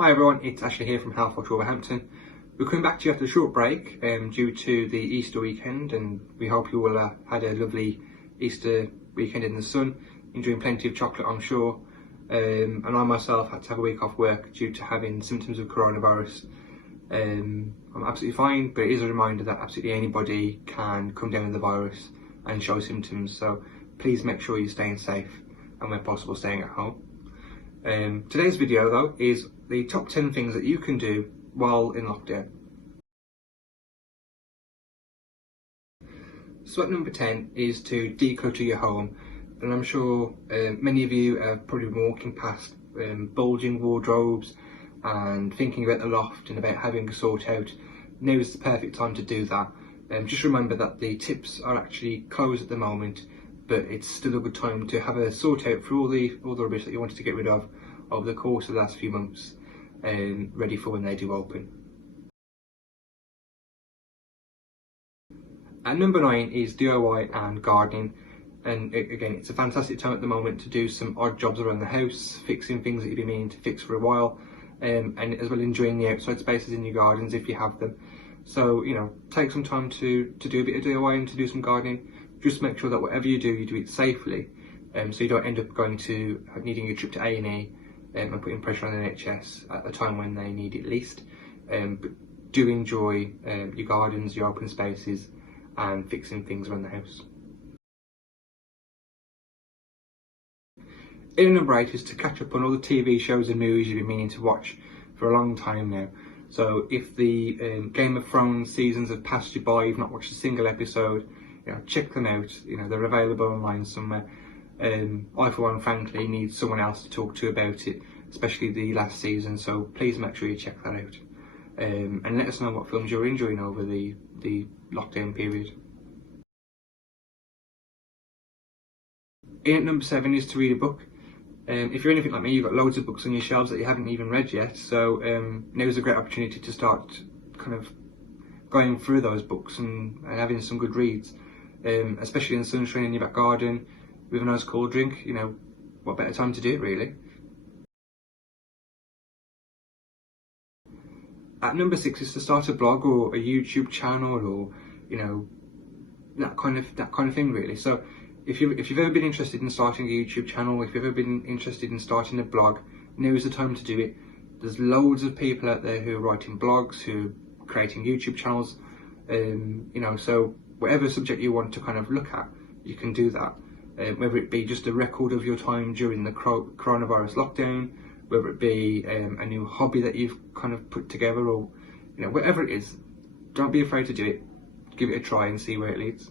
Hi everyone, it's Ashley here from Healthwatch Wolverhampton. We're coming back to you after a short break due to the Easter weekend, and we hope you all had a lovely Easter weekend in the sun, enjoying plenty of chocolate I'm sure. And I myself had to have a week off work due to having symptoms of coronavirus. I'm absolutely fine, but it is a reminder that absolutely anybody can come down with the virus and show symptoms, so please make sure you're staying safe and where possible staying at home. Today's video though is the top 10 things that you can do while in lockdown. So at number 10 is to declutter your home, and I'm sure many of you have probably been walking past bulging wardrobes and thinking about the loft and about having a sort out. Now is the perfect time to do that. Just remember that the tips are actually closed at the moment, but it's still a good time to have a sort out for all the rubbish that you wanted to get rid of over the course of the last few months, ready for when they do open. At number 9 is DIY and gardening, and again it's a fantastic time at the moment to do some odd jobs around the house, fixing things that you've been meaning to fix for a while, and as well enjoying the outside spaces in your gardens if you have them. So take some time to do a bit of DIY and to do some gardening. Just make sure that whatever you do it safely, so you don't end up needing a trip to A&E and putting pressure on the NHS at the time when they need it least. But do enjoy your gardens, your open spaces, and fixing things around the house. In number 8 is to catch up on all the TV shows and movies you've been meaning to watch for a long time now. So if the Game of Thrones seasons have passed you by, you've not watched a single episode, check them out. They're available online somewhere. I for one frankly need someone else to talk to about it, especially the last season, so please make sure you check that out. And let us know what films you're enjoying over the lockdown period. In at number 7 is to read a book. If you're anything like me, you've got loads of books on your shelves that you haven't even read yet, so now's a great opportunity to start kind of going through those books and having some good reads, especially in the sunshine in your back garden with a nice cold drink. What better time to do it really. At number 6 is to start a blog or a YouTube channel, or that kind of thing really. So if you've ever been interested in starting a YouTube channel, if you've ever been interested in starting a blog, now is the time to do it. There's loads of people out there who are writing blogs, who are creating YouTube channels, so whatever subject you want to kind of look at, you can do that. Whether it be just a record of your time during the coronavirus lockdown, whether it be a new hobby that you've kind of put together, or whatever it is, don't be afraid to do it. Give it a try and see where it leads.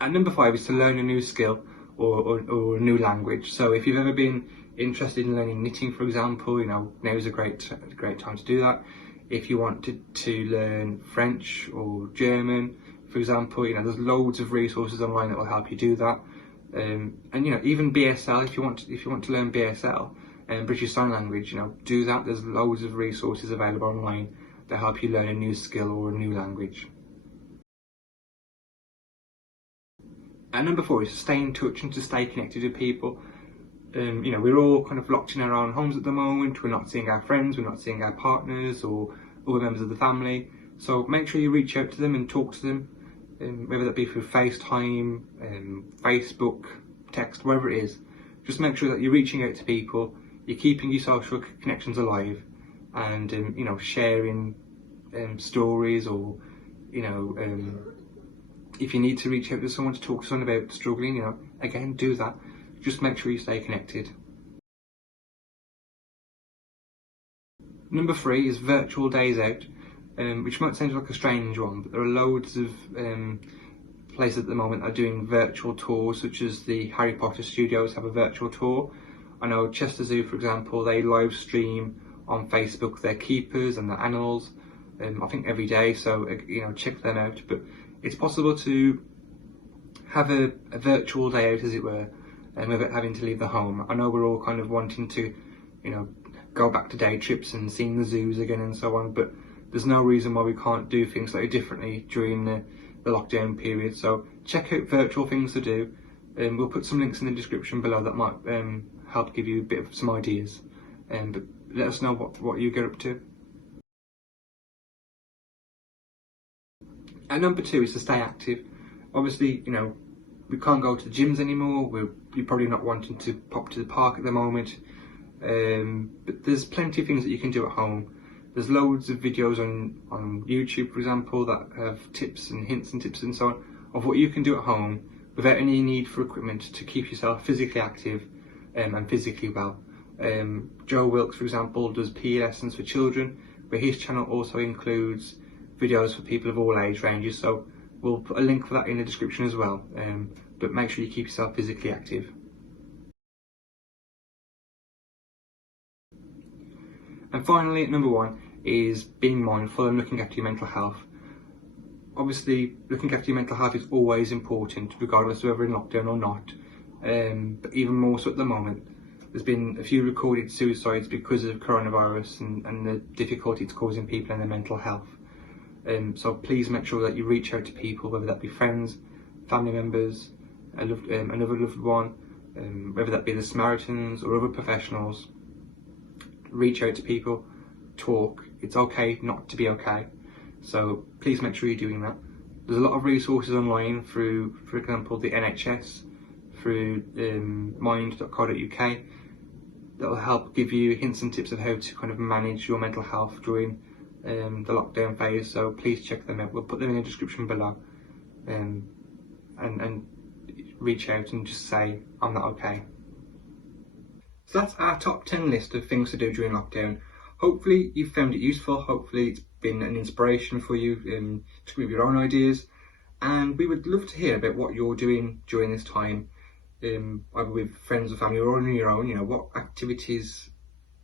At number 5 is to learn a new skill or a new language. So if you've ever been interested in learning knitting, for example, now is a great time to do that. If you wanted to learn French or German, for example, there's loads of resources online that will help you do that. And even BSL, if you want to learn BSL and British Sign Language, do that. There's loads of resources available online that help you learn a new skill or a new language. And number 4 is to stay in touch and to stay connected with people. We're all kind of locked in our own homes at the moment. We're not seeing our friends, we're not seeing our partners or other members of the family. So make sure you reach out to them and talk to them, whether that be through FaceTime, Facebook, text, wherever it is. Just make sure that you're reaching out to people, you're keeping your social connections alive, and sharing stories, or if you need to reach out to someone to talk to someone about struggling, again, do that. Just make sure you stay connected. Number 3 is virtual days out, which might sound like a strange one, but there are loads of places at the moment that are doing virtual tours, such as the Harry Potter studios have a virtual tour. I know Chester Zoo, for example, they live stream on Facebook their keepers and their animals, I think every day, so check them out. But it's possible to have a virtual day out, as it were, without having to leave the home. I know we're all kind of wanting to, go back to day trips and seeing the zoos again and so on, but there's no reason why we can't do things slightly differently during the lockdown period. So check out virtual things to do. We'll put some links in the description below that might help give you a bit of some ideas. But let us know what you get up to. And number 2 is to stay active. Obviously, we can't go to the gyms anymore. You're probably not wanting to pop to the park at the moment. But there's plenty of things that you can do at home. There's loads of videos on YouTube, for example, that have tips and hints and tips and so on of what you can do at home without any need for equipment to keep yourself physically active and physically well. Joe Wilkes, for example, does PE lessons for children, but his channel also includes videos for people of all age ranges, so we'll put a link for that in the description as well. But make sure you keep yourself physically active. And finally, number 1 is being mindful and looking after your mental health. Obviously, looking after your mental health is always important, regardless of whether in lockdown or not. But even more so at the moment. There's been a few recorded suicides because of coronavirus and the difficulty it's causing people in their mental health. So please make sure that you reach out to people, whether that be friends, family members, another loved one, whether that be the Samaritans or other professionals. Reach out to people, talk. It's okay not to be okay. So please make sure you're doing that. There's a lot of resources online through, for example, the NHS, through mind.co.uk, that will help give you hints and tips of how to kind of manage your mental health during the lockdown phase. So please check them out. We'll put them in the description below, and reach out and just say, I'm not okay. So that's our top 10 list of things to do during lockdown. Hopefully you found it useful. Hopefully it's been an inspiration for you to come up with your own ideas. And we would love to hear about what you're doing during this time, either with friends or family or on your own. What activities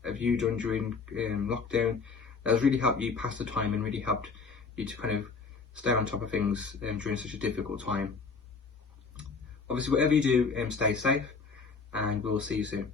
have you done during lockdown that has really helped you pass the time and really helped you to kind of stay on top of things during such a difficult time. Obviously, whatever you do, stay safe, and we'll see you soon.